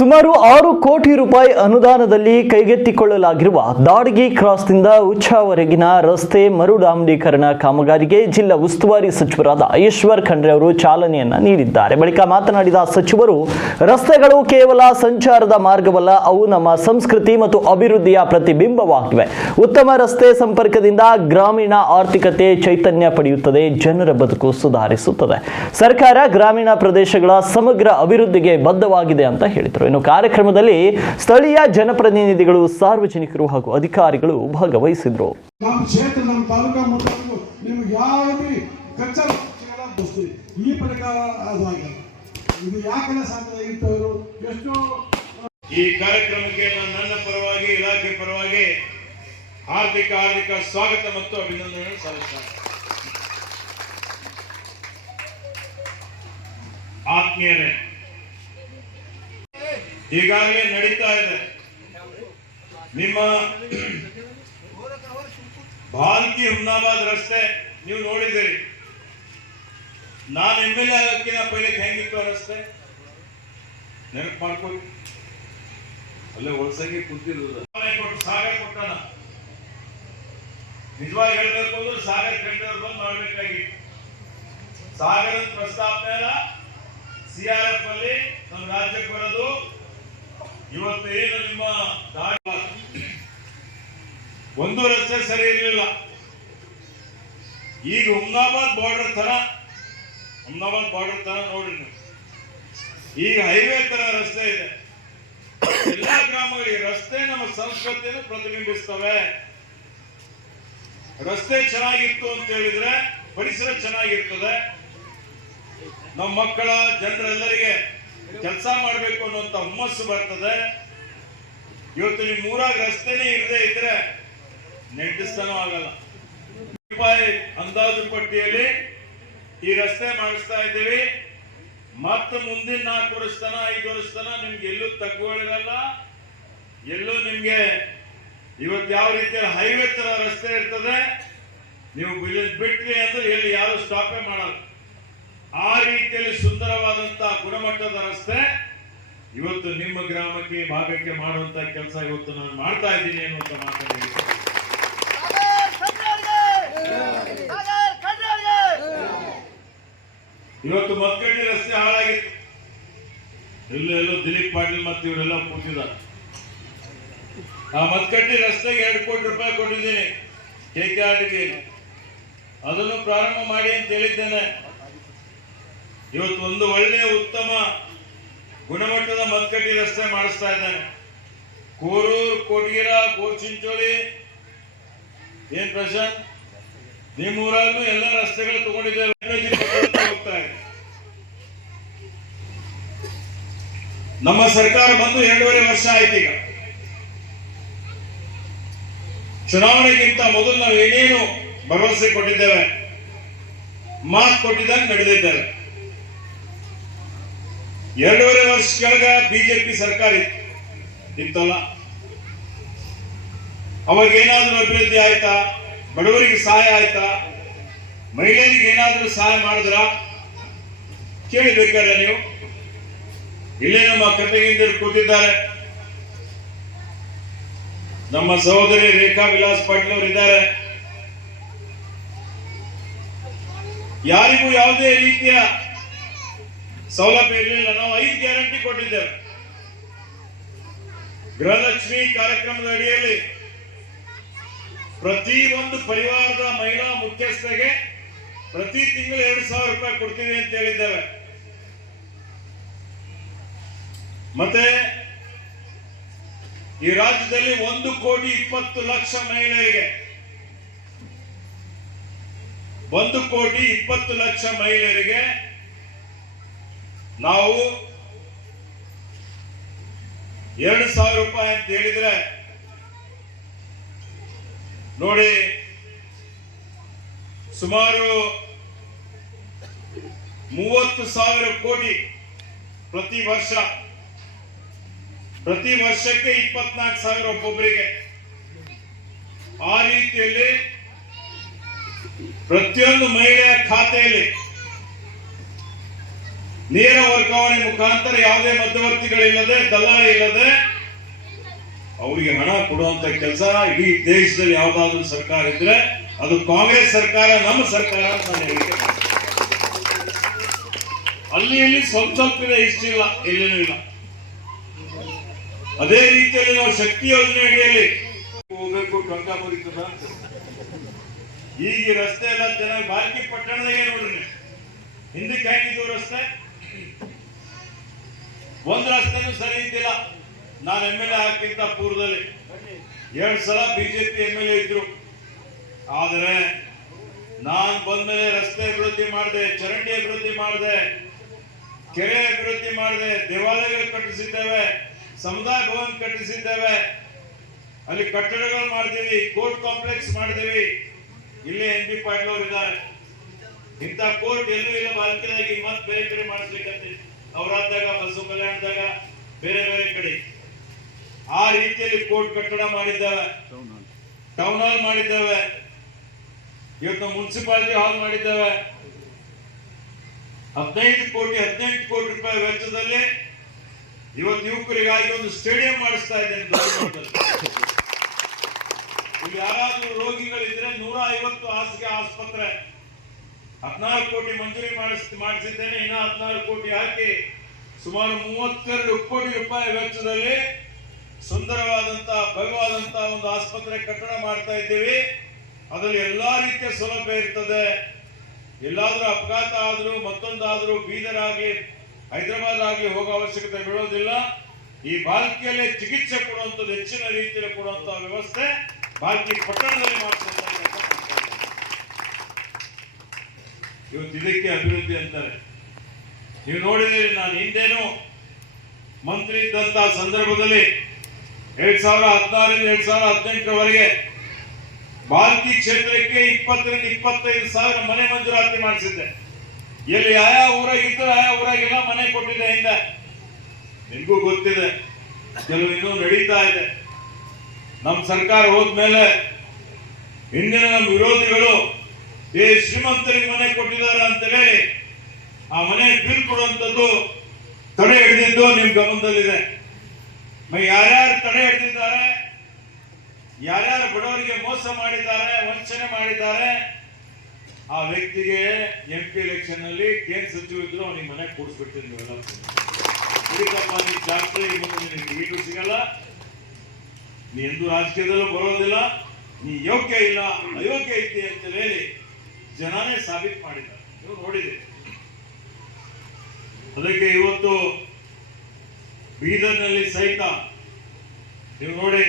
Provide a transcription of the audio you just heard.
ಸುಮಾರು 6 ಕೋಟಿ ರೂಪಾಯಿ ಅನುದಾನದಲ್ಲಿ ಕೈಗೆತ್ತಿಕೊಳ್ಳಲಾಗಿರುವ ದಾಡಗಿ ಕ್ರಾಸ್ನಿಂದ ಉಚ್ಛವರೆಗಿನ ರಸ್ತೆ ಮರು ಡಾಂಬರೀಕರಣ ಕಾಮಗಾರಿಗೆ ಜಿಲ್ಲಾ ಉಸ್ತುವಾರಿ ಸಚಿವರಾದ ಈಶ್ವರ್ ಖಂಡ್ರೆ ಅವರು ಚಾಲನೆಯನ್ನ ನೀಡಿದ್ದಾರೆ. ಬಳಿಕ ಮಾತನಾಡಿದ ಸಚಿವರು, ರಸ್ತೆಗಳು ಕೇವಲ ಸಂಚಾರದ ಮಾರ್ಗವಲ್ಲ, ಅವು ನಮ್ಮ ಸಂಸ್ಕೃತಿ ಮತ್ತು ಅಭಿವೃದ್ಧಿಯ ಪ್ರತಿಬಿಂಬವಾಗಿವೆ. ಉತ್ತಮ ರಸ್ತೆ ಸಂಪರ್ಕದಿಂದ ಗ್ರಾಮೀಣ ಆರ್ಥಿಕತೆ ಚೈತನ್ಯ ಪಡೆಯುತ್ತದೆ, ಜನರ ಬದುಕು ಸುಧಾರಿಸುತ್ತದೆ. ಸರ್ಕಾರ ಗ್ರಾಮೀಣ ಪ್ರದೇಶಗಳ ಸಮಗ್ರ ಅಭಿವೃದ್ಧಿಗೆ ಬದ್ಧವಾಗಿದೆ ಅಂತ ಹೇಳಿದರು. ಇನ್ನು ಕಾರ್ಯಕ್ರಮದಲ್ಲಿ ಸ್ಥಳೀಯ ಜನಪ್ರತಿನಿಧಿಗಳು, ಸಾರ್ವಜನಿಕರು ಹಾಗೂ ಅಧಿಕಾರಿಗಳು ಭಾಗವಹಿಸಿದ್ರು. ನಮ್ಮ ಕ್ಷೇತ್ರ, ನಮ್ಮ ತಾಲೂಕಾ ಮಟ್ಟಕ್ಕೂ ನಿಮ್ಗೆ ಯಾವುದೇ ಕಚ್ಚಾ ಈ ಪ್ರಕಾರ ಇದು ಯಾಕೆಲ್ಲ ಸಾಧ್ಯವಾಗಿತ್ತು. ಎಷ್ಟೋ ಈ ಕಾರ್ಯಕ್ರಮಕ್ಕೆ ನನ್ನ ಪರವಾಗಿ, ಇಲಾಖೆ ಪರವಾಗಿ ಹಾರ್ದಿಕ ಸ್ವಾಗತ ಮತ್ತು ಅಭಿನಂದನೆ ಸಲ್ಲಿಸುತ್ತೇನೆ. ಆತ್ಮೀಯರೇ, ಈಗಾಗಲೇ ನಡೀತಾ ಇದೆ ನಿಮ್ಮ ಭಾಲ್ಕಿ ಹುಮ್ನಾಬಾದ್ ರಸ್ತೆ. ನೀವು ನೋಡಿದ್ದೀರಿ. ನಾನು MLA ಆಗಕ್ಕಿಂತ ಪೈಲೆ ಹೆಂಗಿತ್ತು ಆ ರಸ್ತೆ ನೆನಪು ಮಾಡ್ಕೊಳ್ಳಿ. ಅಲ್ಲೇ ಹೊಲಸಾಗಿ ಕುಂತಿರೋದು ಸಾಗರ್ ಕೊಟ್ಟಾನ. ನಿಜವಾಗಿ ಹೇಳ್ಬೇಕು ಅಂದ್ರೆ ಸಾಗರ್ ಕಂಡವ್ರು ಬಂದು ಮಾಡ್ಬೇಕಾಗಿತ್ತು. ಸಾಗರದ ಪ್ರಸ್ತಾಪನೆ CRF ಅಲ್ಲಿ ನಮ್ಮ ರಾಜ್ಯಕ್ಕೆ ಬರೋದು. ಇವತ್ತು ಏನು ನಿಮ್ಮ ಒಂದು ರಸ್ತೆ ಸರಿ ಇರಲಿಲ್ಲ. ಈಗ ಹುಮ್ನಾಬಾದ್ ಬಾರ್ಡರ್ ತರ ನೋಡಿ ನೀವು. ಈಗ ಹೈವೇ ತರ ರಸ್ತೆ ಇದೆ. ಎಲ್ಲಾ ಗ್ರಾಮಗಳಿಗೆ ರಸ್ತೆ ನಮ್ಮ ಸಂಸ್ಕೃತಿಯನ್ನು ಪ್ರತಿಬಿಂಬಿಸ್ತವೆ. ರಸ್ತೆ ಚೆನ್ನಾಗಿತ್ತು ಅಂತ ಹೇಳಿದ್ರೆ ಪರಿಸರ ಚೆನ್ನಾಗಿರ್ತದೆ. ನಮ್ಮ ಮಕ್ಕಳ, ಜನರೆಲ್ಲರಿಗೆ ಕೆಲಸ ಮಾಡಬೇಕು ಅನ್ನುವಂತ ಹುಮ್ಮಸ್ಸು ಬರ್ತದೆ. ಇವತ್ತು ನಿಮ್ಮ ಊರಾಗ ರಸ್ತೆನೇ ಇರದೇ ಇದ್ರೆ ನೆಟ್ಟಿಸ್ತಾನೂ ಆಗಲ್ಲ. ರೂಪಾಯಿ ಅಂದಾಜು ಪಟ್ಟಿಯಲ್ಲಿ ಈ ರಸ್ತೆ ಮಾಡಿಸ್ತಾ ಇದ್ದೀವಿ. ಮತ್ತೆ ಮುಂದಿನ 4 ವರ್ಷ ತನ 5 ವರ್ಷ ತನ ನಿಮ್ಗೆ ಎಲ್ಲೂ ತಗ್ಗುಗಳಿರಲ್ಲ. ಎಲ್ಲೂ ನಿಮ್ಗೆ ಇವತ್ತು ಯಾವ ರೀತಿಯ ಹೈವೇ ತರ ರಸ್ತೆ ಇರ್ತದೆ. ನೀವು ಬಿಟ್ರಿ ಅಂದ್ರೆ ಎಲ್ಲಿ ಯಾರು ಸ್ಟಾಪೇ ಮಾಡಲ್ಲ. ಆ ರೀತಿಯಲ್ಲಿ ಸುಂದರವಾದಂತಹ ಗುಣಮಟ್ಟದ ರಸ್ತೆ ಇವತ್ತು ನಿಮ್ಮ ಗ್ರಾಮಕ್ಕೆ, ಭಾಗಕ್ಕೆ ಮಾಡುವಂತ ಕೆಲಸ ಇವತ್ತು ನಾನು ಮಾಡ್ತಾ ಇದ್ದೀನಿ ಅನ್ನುವಂತ ಮಾತನಾಡಿ ಇವತ್ತು ಮತ್ಕಡ್ಡಿ ರಸ್ತೆ ಹಾಳಾಗಿತ್ತು. ಎಲ್ಲೆಲ್ಲೋ ದಿಲೀಪ್ ಪಾಟೀಲ್ ಮತ್ತು ಇವರೆಲ್ಲ ಕೂತಿದ್ದಾರೆ. ಆ ಮತ್ಕಡ್ಡಿ ರಸ್ತೆಗೆ 2 ಕೋಟಿ ರೂಪಾಯಿ ಕೊಟ್ಟಿದ್ದೀನಿ KKRDಗೆ. ಅದನ್ನು ಪ್ರಾರಂಭ ಮಾಡಿ ಅಂತ ಹೇಳಿದ್ದೇನೆ. ಇವತ್ತು ಒಂದು ಒಳ್ಳೆಯ ಉತ್ತಮ ಗುಣಮಟ್ಟದ ಮತ್ಕಡ್ಡಿ ರಸ್ತೆ ಮಾಡಿಸ್ತಾ ಇದ್ದಾನೆ. ಕೋರೂರು, ಕೊಡಗಿರ, ಗೋರ್ಚಿಂಚೋಳಿ, ಏನ್ ಪ್ರಶಾಂತ್, ನಿಮ್ಮೂರಾಗೂ ಎಲ್ಲ ರಸ್ತೆಗಳು ತಗೊಂಡಿದ್ದೇವೆ. ಹೋಗ್ತಾ ಇದೆ. ನಮ್ಮ ಸರ್ಕಾರ ಬಂದು 2.5 ವರ್ಷ ಆಯ್ತು. ಈಗ ಚುನಾವಣೆಗಿಂತ ಮೊದಲು ನಾವು ಏನೇನು ಭರವಸೆ ಕೊಟ್ಟಿದ್ದೇವೆ, ಮಾತು ಕೊಟ್ಟಿದ್ದಾಗ ನಡೆದಿದ್ದೇವೆ. 2.5 ವರ್ಷ ಕೆಳಗ ಬಿಜೆಪಿ ಸರ್ಕಾರ ಇತ್ತಲ್ಲ, ಅವಾಗ ಏನಾದ್ರೂ ಅಭಿವೃದ್ಧಿ ಆಯ್ತಾ? ಬಡವರಿಗೆ ಸಹಾಯ ಆಯ್ತಾ? ಮಹಿಳೆಯರಿಗೆ ಏನಾದ್ರೂ ಸಹಾಯ ಮಾಡಿದ್ರ? ಕೇಳಬೇಕಾದ್ರೆ ನೀವು. ಇಲ್ಲೇ ನಮ್ಮ ಕಟಗಿಂದರು ಕೂತಿದ್ದಾರೆ. ನಮ್ಮ ಸಹೋದರಿ ರೇಖಾ ವಿಲಾಸ್ ಪಾಟೀಲ್ ಅವರು ಇದ್ದಾರೆ. ಯಾರಿಗೂ ಯಾವುದೇ ರೀತಿಯ ಸೌಲಭ್ಯ ಇರಲಿಲ್ಲ. ನಾವು 5 ಗ್ಯಾರಂಟಿ ಕೊಟ್ಟಿದ್ದೇವೆ. ಗೃಹಲಕ್ಷ್ಮಿ ಕಾರ್ಯಕ್ರಮದ ಅಡಿಯಲ್ಲಿ ಪ್ರತಿ ಒಂದು ಪರಿವಾರದ ಮಹಿಳಾ ಮುಖ್ಯಸ್ಥರಿಗೆ ಪ್ರತಿ ತಿಂಗಳು 2,000 ರೂಪಾಯಿ ಕೊಡ್ತೀವಿ ಅಂತ ಹೇಳಿದ್ದೇವೆ. ಮತ್ತೆ ಈ ರಾಜ್ಯದಲ್ಲಿ 1,20,00,000 ಮಹಿಳೆಯರಿಗೆ 1,20,00,000 ಮಹಿಳೆಯರಿಗೆ ನಾವು 2,000 ರೂಪಾಯಿ ಅಂತ ಹೇಳಿದ್ರೆ ನೋಡಿ, ಸುಮಾರು 30,000 ಕೋಟಿ ಪ್ರತಿ ವರ್ಷ. ಪ್ರತಿ ವರ್ಷಕ್ಕೆ 24,000 ಒಬ್ಬೊಬ್ಬರಿಗೆ. ಆ ರೀತಿಯಲ್ಲಿ ಪ್ರತಿಯೊಂದು ಮಹಿಳೆಯ ಖಾತೆಯಲ್ಲಿ ನೇರ ವರ್ಗಾವಣೆ ಮುಖಾಂತರ ಯಾವುದೇ ಮಧ್ಯವರ್ತಿಗಳಿಲ್ಲದೆ ದಲ್ಲಾಳಿ ಇಲ್ಲದೆ ಅವರಿಗೆ ಹಣ ಕೊಡುವಂತ ಕೆಲಸ ಇಡೀ ದೇಶದಲ್ಲಿ ಯಾವ್ದಾದ್ರು ಸರ್ಕಾರ ಇದ್ರೆ ಅದು ಕಾಂಗ್ರೆಸ್ ಸರ್ಕಾರ, ನಮ್ಮ ಸರ್ಕಾರ ಅಂತ ನಾನು ಹೇಳಿಕೆ ಮಾಡ್ತೀನಿ. ಅಲ್ಲಿ ಇಲ್ಲಿ ಸ್ವಲ್ಪ ಇಷ್ಟಿಲ್ಲ, ಎಲ್ಲಿನೂ ಇಲ್ಲ. ಅದೇ ರೀತಿಯಲ್ಲಿ ನಾವು ಶಕ್ತಿ ಯೋಜನೆ ಅಡಿಯಲ್ಲಿ ಹೋಗ್ಬೇಕು, ಟೊಂಕ ಮುರಿತದ ಅಂತ. ಈಗ ಈ ರಸ್ತೆ ಎಲ್ಲ ಚೆನ್ನಾಗಿ ಬಾಲ್ಕಿ ಪಟ್ಟಣದಾಗೆ ನೋಡ್ರಿ, ಹಿಂದಕ್ಕೆ ಹೇಗಿದ್ದು ರಸ್ತೆ, ಒಂದ್ ರಸ್ತೆನೂ ಸರಿ ಇದ್ದಿಲ್ಲ. ನಾನು MLA ಹಾಕಿಂತ ಪೂರ್ವದಲ್ಲಿ 2 ಸಲ ಬಿಜೆಪಿ MLA ಇದ್ರು. ಆದರೆ ನಾನು ಬಂದ್ಮೇಲೆ ರಸ್ತೆ ಅಭಿವೃದ್ಧಿ ಮಾಡಿದೆ, ಚರಂಡಿ ಅಭಿವೃದ್ಧಿ ಮಾಡಿದೆ, ಕೆರೆ ಅಭಿವೃದ್ಧಿ ಮಾಡಿದೆ, ದೇವಾಲಯಗಳು ಕಟ್ಟಿಸಿದ್ದೇವೆ, ಸಮುದಾಯ ಭವನ ಕಟ್ಟಿಸಿದ್ದೇವೆ, ಅಲ್ಲಿ ಕಟ್ಟಡಗಳು ಮಾಡಿದೀವಿ, ಕೋರ್ಟ್ ಕಾಂಪ್ಲೆಕ್ಸ್ ಮಾಡಿದೀವಿ. ಇಲ್ಲಿ NB ಪಾಟೀಲ್ ಅವರು ಇದ್ದಾರೆ. ಇಂಥ ಕೋರ್ಟ್ ಎಲ್ಲೂ ಇಲ್ಲ ಬಾಲ್ಕಿನಾಗಿ, ಮತ್ತೆ ಬೇರೆ ಕಡೆ ಮಾಡಿಸ್ಲಿಕ್ಕಂತ ಅವರಾದಾಗ, ಬಸವ ಕಲ್ಯಾಣದಾಗ, ಬೇರೆ ಬೇರೆ ಕಡೆ ಆ ರೀತಿಯಲ್ಲಿ ಕೋರ್ಟ್ ಕಟ್ಟಡ ಮಾಡಿದ್ದೇವೆ, ಟೌನ್ ಹಾಲ್ ಮಾಡಿದ್ದೇವೆ, ಇವತ್ತು ಮುನ್ಸಿಪಾಲಿಟಿ ಹಾಲ್ ಮಾಡಿದ್ದೇವೆ. 18 ಕೋಟಿ ರೂಪಾಯಿ ವೆಚ್ಚದಲ್ಲಿ ಇವತ್ತು ಯುವಕರಿಗಾಗಿ ಒಂದು ಸ್ಟೇಡಿಯಂ ಮಾಡಿಸ್ತಾ ಇದ್ದೇನೆ ಧಾರವಾಡದಲ್ಲಿ. ಇಲ್ಲಿ ಯಾರಾದ್ರೂ ರೋಗಿಗಳಿದ್ರೆ 150 ಹಾಸಿಗೆ ಆಸ್ಪತ್ರೆ 14 ಕೋಟಿ ಮಂಜೂರಿ ಮಾಡಿಸಿದ್ದೇನೆ. ಇನ್ನ 14 ಕೋಟಿ ಹಾಕಿ ಸುಮಾರು 32 ಕೋಟಿ ರೂಪಾಯಿ ವೆಚ್ಚದಲ್ಲಿ ಸುಂದರವಾದಂತ ಭವ್ಯವಾದಂತ ಒಂದು ಆಸ್ಪತ್ರೆ ಕಟ್ಟಡ ಮಾಡ್ತಾ ಇದ್ದೀವಿ. ಅದರಲ್ಲಿ ಎಲ್ಲಾ ರೀತಿಯ ಸೌಲಭ್ಯ ಇರ್ತದೆ. ಎಲ್ಲಾದ್ರೂ ಅಪಘಾತ ಆದ್ರೂ, ಮತ್ತೊಂದಾದ್ರೂ ಬೀದರ್ ಆಗ್ಲಿ, ಹೈದರಾಬಾದ್ ಆಗ್ಲಿ ಹೋಗೋ ಅವಶ್ಯಕತೆ ಬೀಳೋದಿಲ್ಲ. ಈ ಬಾಲ್ಕಿಯಲ್ಲೇ ಚಿಕಿತ್ಸೆ ಕೊಡುವಂಥದ್ದು, ಹೆಚ್ಚಿನ ರೀತಿಯಲ್ಲಿ ಕೊಡುವಂತ ವ್ಯವಸ್ಥೆ ಬಾಲ್ಕಿ ಪಟ್ಟಣದಲ್ಲಿ ಮಾಡಿಸ್ತಾ ಇದ್ದಾರೆ. ಇವತ್ತು ಇದಕ್ಕೆ ಅಭಿವೃದ್ಧಿ ಅಂತಾರೆ. ನೀವು ನೋಡಿದಿರಿ, ನಾನು ಹಿಂದೇನು ಮಂತ್ರಿ ಇದ್ದಂತ ಸಂದರ್ಭದಲ್ಲಿ 2016 ರಿಂದ 2018 ಬಾಲ್ಕಿ ಕ್ಷೇತ್ರಕ್ಕೆ 20 ರಿಂದ 25 ಸಾವಿರ ಮನೆ ಮಂಜೂರಾತಿ ಮಾಡಿಸಿದ್ದೆ. ಎಲ್ಲಿ ಯಾವ ಊರಾಗಿತ್ತು ಆ ಊರಾಗೆಲ್ಲ ಮನೆ ಕೊಟ್ಟಿದೆ. ಹಿಂದೆ ನಿಮಗೂ ಗೊತ್ತಿದೆ, ಕೆಲವು ಇನ್ನೂ ನಡೀತಾ ಇದೆ. ನಮ್ಮ ಸರ್ಕಾರ ಹೋದ್ಮೇಲೆ ಹಿಂದಿನ ನಮ್ಮ ವಿರೋಧಿಗಳು ಶ್ರೀಮಂತರಿಗೆ ಮನೆ ಕೊಟ್ಟಿದ್ದಾರೆ ಅಂತ ಹೇಳಿ ಆ ಮನೆ ಬಿಲ್ ಕೊಡುವಂಥದ್ದು ತಡೆ ಹಿಡಿದಿದ್ದು ನಿಮ್ ಗಮನದಲ್ಲಿದೆ. ಯಾರ್ಯಾರು ತಡೆ ಹಿಡಿದಿದ್ದಾರೆ, ಯಾರ್ಯಾರು ಬಡವರಿಗೆ ಮೋಸ ಮಾಡಿದ್ದಾರೆ, ವಂಚನೆ ಮಾಡಿದ್ದಾರೆ, ಆ ವ್ಯಕ್ತಿಗೆ MP ಎಲೆಕ್ಷನ್ ನಲ್ಲಿ ಕೇಂದ್ರ ಸಚಿವ ಇದ್ರು ಅವನಿಗೆ ಮನೆ ಕೊಡಿಸ್ಬಿಡ್ತೀವಿ. ನೀವೆಲ್ಲ ಜಾತ್ರೆ ನಿನಗೆ ಟಿಕೆಟು ಸಿಗಲ್ಲ, ನೀ ಎಂದು ರಾಜಕೀಯದಲ್ಲೂ ಬರೋದಿಲ್ಲ, ನೀ ಯೋಗ್ಯ ಇಲ್ಲ, ಅಯೋಗ್ಯ ಐತಿ ಅಂತ ಹೇಳಿ ಜನನೇ ಸಾಬೀತು ಮಾಡಿದ್ದಾರೆ. ನೀವು ನೋಡಿದೆ. ಅದಕ್ಕೆ ಇವತ್ತು ಬೀದರ್ನಲ್ಲಿ ಸಹಿತ ನೀವು ನೋಡಿ